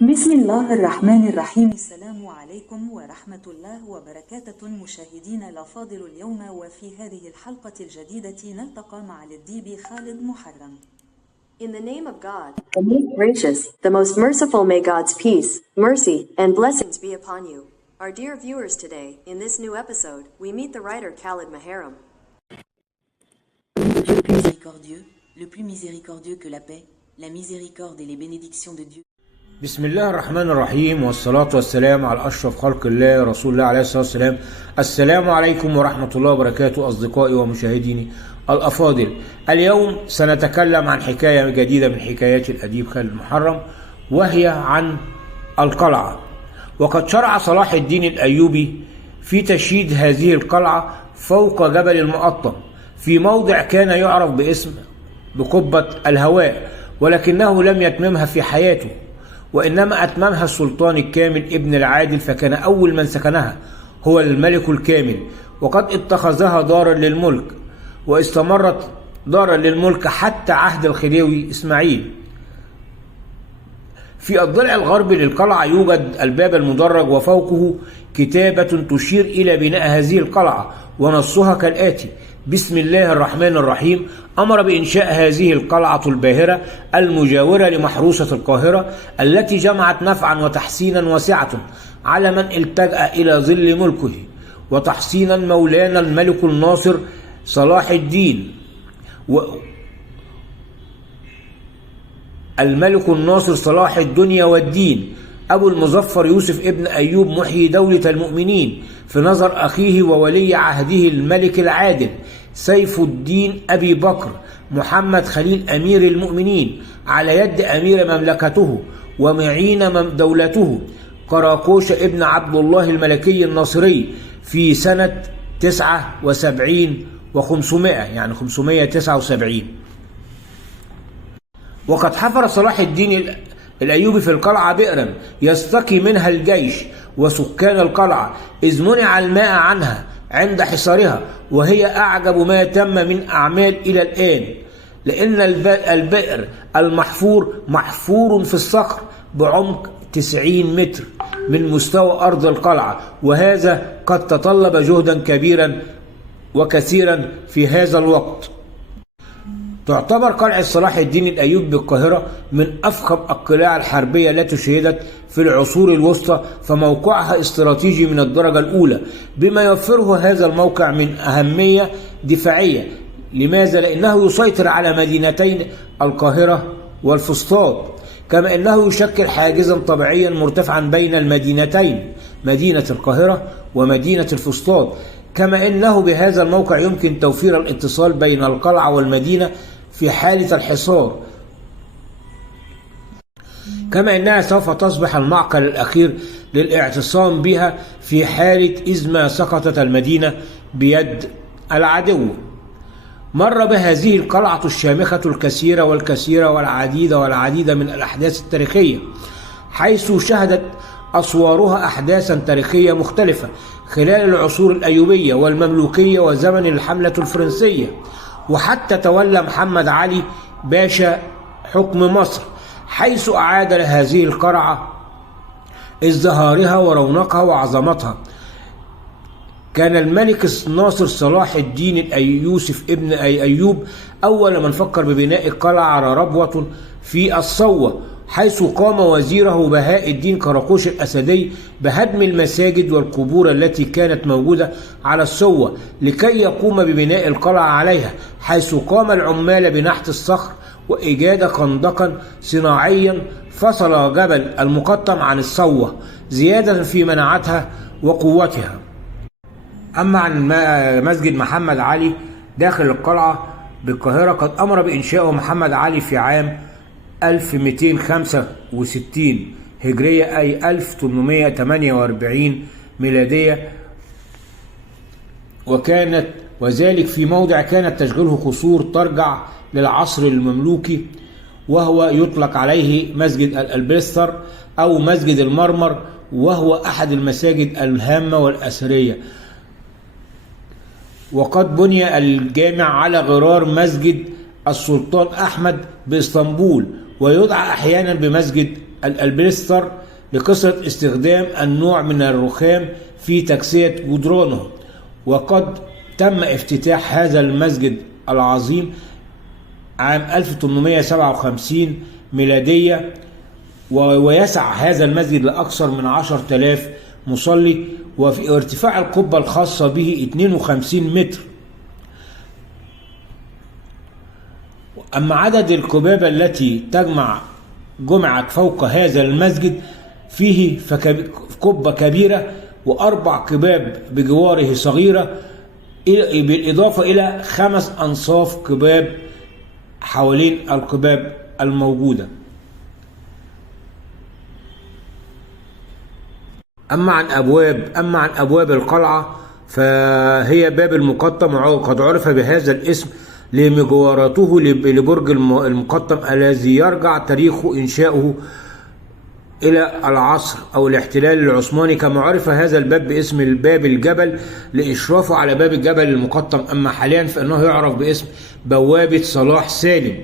بسم الله الرحمن الرحيم. السلام عليكم ورحمة الله وبركاته مشاهدينا الأفاضل. اليوم وفي هذه الحلقة الجديدة نلتقى مع الأديب خالد محرم. In the name of God, the most gracious, the most merciful, may God's peace, mercy, and blessings be upon you. Our dear viewers, today, in this new episode, we meet the writer Khalid Muharram. Le plus miséricordieux que la paix, la miséricorde et les bénédictions de Dieu. بسم الله الرحمن الرحيم، والصلاة والسلام على أشرف خلق الله رسول الله عليه الصلاة والسلام. السلام عليكم ورحمة الله وبركاته أصدقائي ومشاهديني الأفاضل. اليوم سنتكلم عن حكاية جديدة من حكايات الأديب خالد محرم، وهي عن القلعة. وقد شرع صلاح الدين الأيوبي في تشييد هذه القلعة فوق جبل المقطم في موضع كان يعرف باسم بقبة الهواء، ولكنه لم يتممها في حياته، وإنما أتممها السلطان الكامل ابن العادل، فكان أول من سكنها هو الملك الكامل، وقد اتخذها دارا للملك، واستمرت دارا للملك حتى عهد الخديوي إسماعيل. في الضلع الغربي للقلعة يوجد الباب المدرج، وفوقه كتابة تشير إلى بناء هذه القلعة، ونصها كالآتي: بسم الله الرحمن الرحيم. أمر بإنشاء هذه القلعة الباهرة المجاورة لمحروسة القاهرة، التي جمعت نفعا وتحسينا واسعة على من التجأ إلى ظل ملكه، وتحسينا مولانا الملك الناصر صلاح الدين الملك الناصر صلاح الدنيا والدين أبو المظفر يوسف ابن أيوب محيي دولة المؤمنين، في نظر أخيه وولي عهده الملك العادل سيف الدين أبي بكر محمد خليل أمير المؤمنين، على يد أمير مملكته ومعين دولته قراقوش ابن عبد الله الملكي الناصري، في سنة 79 و500، يعني 579. وقد حفر صلاح الدين الأيوبي في القلعة بئرا يستقي منها الجيش وسكان القلعة، إذ منع الماء عنها عند حصارها، وهي أعجب ما تم من أعمال إلى الآن، لأن البئر المحفور محفور في الصخر بعمق 90 متر من مستوى أرض القلعة، وهذا قد تطلب جهدا كبيرا وكثيرا في هذا الوقت. تعتبر قلعة صلاح الدين الأيوبي بالقاهرة من أفخم القلاع الحربية التي شهدت في العصور الوسطى، فموقعها استراتيجي من الدرجة الأولى، بما يوفره هذا الموقع من أهمية دفاعية. لماذا؟ لأنه يسيطر على مدينتين القاهرة والفسطاط، كما أنه يشكل حاجزا طبيعيا مرتفعا بين المدينتين، مدينة القاهرة ومدينة الفسطاط، كما أنه بهذا الموقع يمكن توفير الاتصال بين القلعة والمدينة في حالة الحصار، كما أنها سوف تصبح المعقل الأخير للاعتصام بها في حالة إذ ما سقطت المدينة بيد العدو. مر بهذه القلعة الشامخة الكثيرة والعديد من الأحداث التاريخية، حيث شهدت أسوارها أحداثا تاريخية مختلفة خلال العصور الأيوبية والمملوكية وزمن الحملة الفرنسية، وحتى تولى محمد علي باشا حكم مصر، حيث أعاد هذه القلعة ازدهارها ورونقها وعظمتها. كان الملك الناصر صلاح الدين يوسف ابن أيوب أول من فكر ببناء قلعة على ربوة في الصوة، حيث قام وزيره بهاء الدين قراقوش الأسدي بهدم المساجد والقبور التي كانت موجودة على الصوة لكي يقوم ببناء القلعة عليها، حيث قام العمال بنحت الصخر وإيجاد خندقا صناعيا فصل جبل المقطم عن الصوة، زيادة في مناعتها وقوتها. أما عن مسجد محمد علي داخل القلعة بالقاهرة، قد أمر بإنشاؤه محمد علي في عام 1265 هجرية، أي 1848 ميلادية، وذلك في موضع كانت تشغله قصور ترجع للعصر المملوكي، وهو يطلق عليه مسجد البستر أو مسجد المرمر، وهو أحد المساجد الهامة والأثرية. وقد بني الجامع على غرار مسجد السلطان أحمد بإسطنبول، ويدعى أحيانا بمسجد الألبستر لكثرة استخدام النوع من الرخام في تكسية جدرانه. وقد تم افتتاح هذا المسجد العظيم عام 1857 ميلادية، ويسع هذا المسجد لأكثر من 10,000 مصلي، وفي ارتفاع القبة الخاصة به 52 متر. أما عدد الكباب التي جمعت فوق هذا المسجد فيه قبة كبيرة و4 كباب بجواره صغيرة، بالإضافة إلى 5 أنصاف كباب حوالين الكباب الموجودة. أما عن أبواب القلعة فهي باب المقطم، وقد عرف بهذا الاسم لمجاورته لبرج المقطم الذي يرجع تاريخ إنشاؤه إلى العصر أو الاحتلال العثماني، كما عرف هذا الباب باسم باب الجبل لإشرافه على باب الجبل المقطم. أما حاليا فإنه يعرف باسم بوابة صلاح سالم.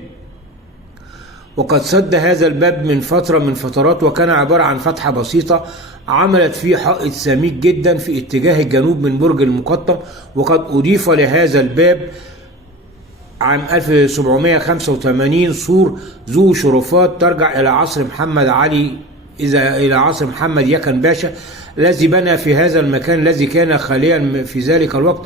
وقد سد هذا الباب من فترة من فترات، وكان عبارة عن فتحة بسيطة عملت فيه حائط سميك جدا في اتجاه الجنوب من برج المقطم. وقد أضيف لهذا الباب عام 1785 سور ذو شرفات ترجع إلى عصر محمد علي إلى عصر محمد يكن باشا، الذي بنى في هذا المكان الذي كان خاليا في ذلك الوقت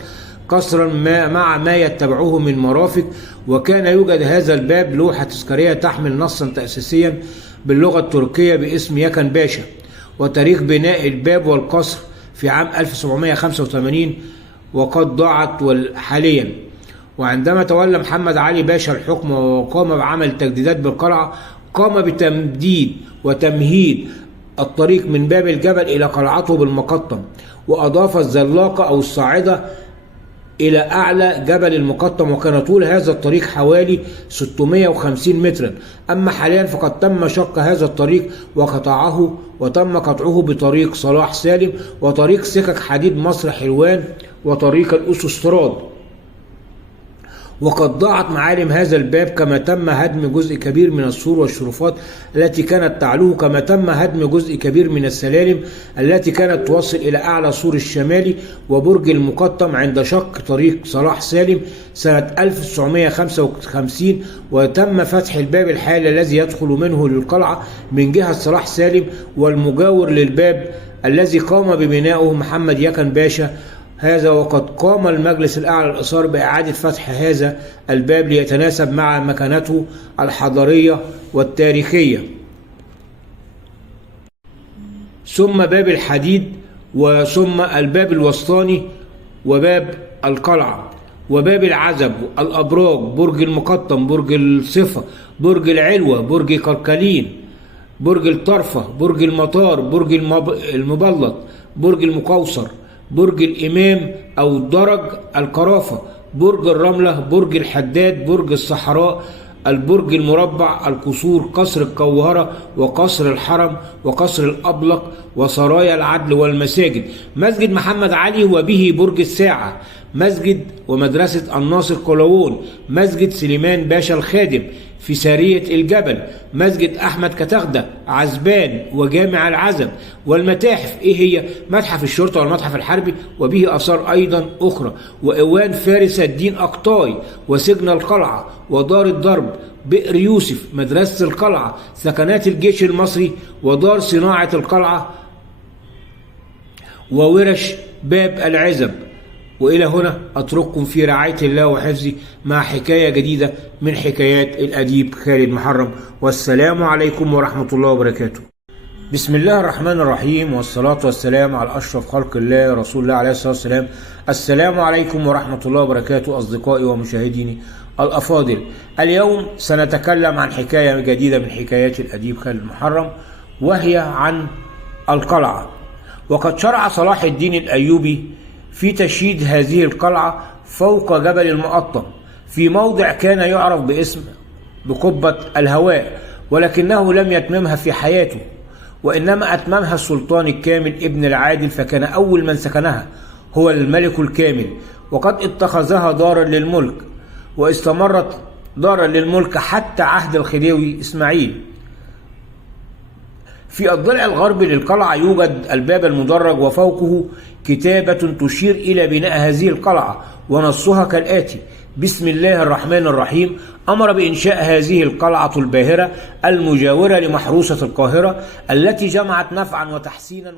قصرا مع ما يتبعه من مرافق. وكان يوجد هذا الباب لوحة تذكارية تحمل نصا تأسيسيا باللغة التركية باسم يكن باشا، وتاريخ بناء الباب والقصر في عام 1785 وقد ضاعت حاليا. وعندما تولى محمد علي باشا الحكم وقام بعمل تجديدات بالقلعة، قام بتمديد وتمهيد الطريق من باب الجبل إلى قلعته بالمقطم، وأضاف الزلاقة أو الصاعدة إلى أعلى جبل المقطم، وكان طول هذا الطريق حوالي 650 مترا. أما حاليا فقد تم شق هذا الطريق وتم قطعه بطريق صلاح سالم وطريق سكك حديد مصر حلوان وطريق الأوتوستراد. وقد ضاعت معالم هذا الباب، كما تم هدم جزء كبير من السور والشرفات التي كانت تعلوه، كما تم هدم جزء كبير من السلالم التي كانت توصل إلى أعلى سور الشمالي وبرج المقطم عند شق طريق صلاح سالم سنة 1955. وتم فتح الباب الحالي الذي يدخل منه للقلعة من جهة صلاح سالم والمجاور للباب الذي قام ببنائه محمد يكن باشا هذا. وقد قام المجلس الأعلى للآثار بإعادة فتح هذا الباب ليتناسب مع مكانته الحضارية والتاريخية. ثم باب الحديد، وثم الباب الوسطاني، وباب القلعة، وباب العزب، الأبراج، برج المقطم، برج الصفة، برج العلوة، برج كركلين، برج الطرفة، برج المطار، برج المبلط، برج المقوصر، برج الإمام أو درج القرافة، برج الرملة، برج الحداد، برج الصحراء، البرج المربع، القصور، قصر القوهرة وقصر الحرم وقصر الأبلق وسرايا العدل والمساجد، مسجد محمد علي وبه برج الساعة، مسجد ومدرسة الناصر قلاوون، مسجد سليمان باشا الخادم في سارية الجبل، مسجد أحمد كتغدة عزبان وجامع العزب، والمتاحف إيه هي؟ متحف الشرطة والمتحف الحربي وبه آثار أيضا أخرى، وإيوان فارس الدين أقطاي، وسجن القلعة، ودار الضرب، بئر يوسف، مدرسة القلعة، سكنات الجيش المصري، ودار صناعة القلعة، وورش باب العزب. وإلى هنا أترككم في رعاية الله وحفظه مع حكاية جديدة من حكايات الأديب خالد محرم، والسلام عليكم ورحمة الله وبركاته. بسم الله الرحمن الرحيم، والصلاة والسلام على أشرف خلق الله رسول الله عليه الصلاة والسلام. السلام عليكم ورحمة الله وبركاته أصدقائي ومشاهديني الأفاضل. اليوم سنتكلم عن حكاية جديدة من حكايات الأديب خالد محرم، وهي عن القلعة. وقد شرع صلاح الدين الأيوبي في تشييد هذه القلعة فوق جبل المقطم في موضع كان يعرف بقبة الهواء، ولكنه لم يتممها في حياته، وإنما أتممها السلطان الكامل ابن العادل، فكان أول من سكنها هو الملك الكامل، وقد اتخذها دارا للملك، واستمرت دارا للملك حتى عهد الخديوي إسماعيل في الضلع الغربي للقلعة يوجد الباب المدرج وفوقه كتابة تشير إلى بناء هذه القلعة، ونصها كالآتي: بسم الله الرحمن الرحيم. أمر بإنشاء هذه القلعة الباهرة المجاورة لمحروسة القاهرة التي جمعت نفعا وتحسينا